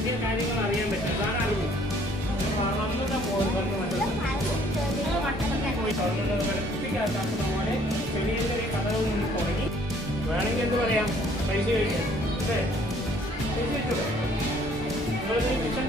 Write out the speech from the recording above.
പുതിയ കാര്യങ്ങൾ അറിയാൻ പറ്റും. അതാണ് അറിവ്. വളർന്നുന്ന പോകുന്ന പോയി വെളുപ്പിക്കാത്ത പോലെ ചെറിയ ചെറിയ കഥകൾ നിന്ന് തുടങ്ങി വേണമെങ്കിൽ എന്ത് പറയാം, പൈസ കഴിക്കാം. അല്ലേ? പൈസ കഴിച്ചോ? നിങ്ങളൊരു മിഷൻ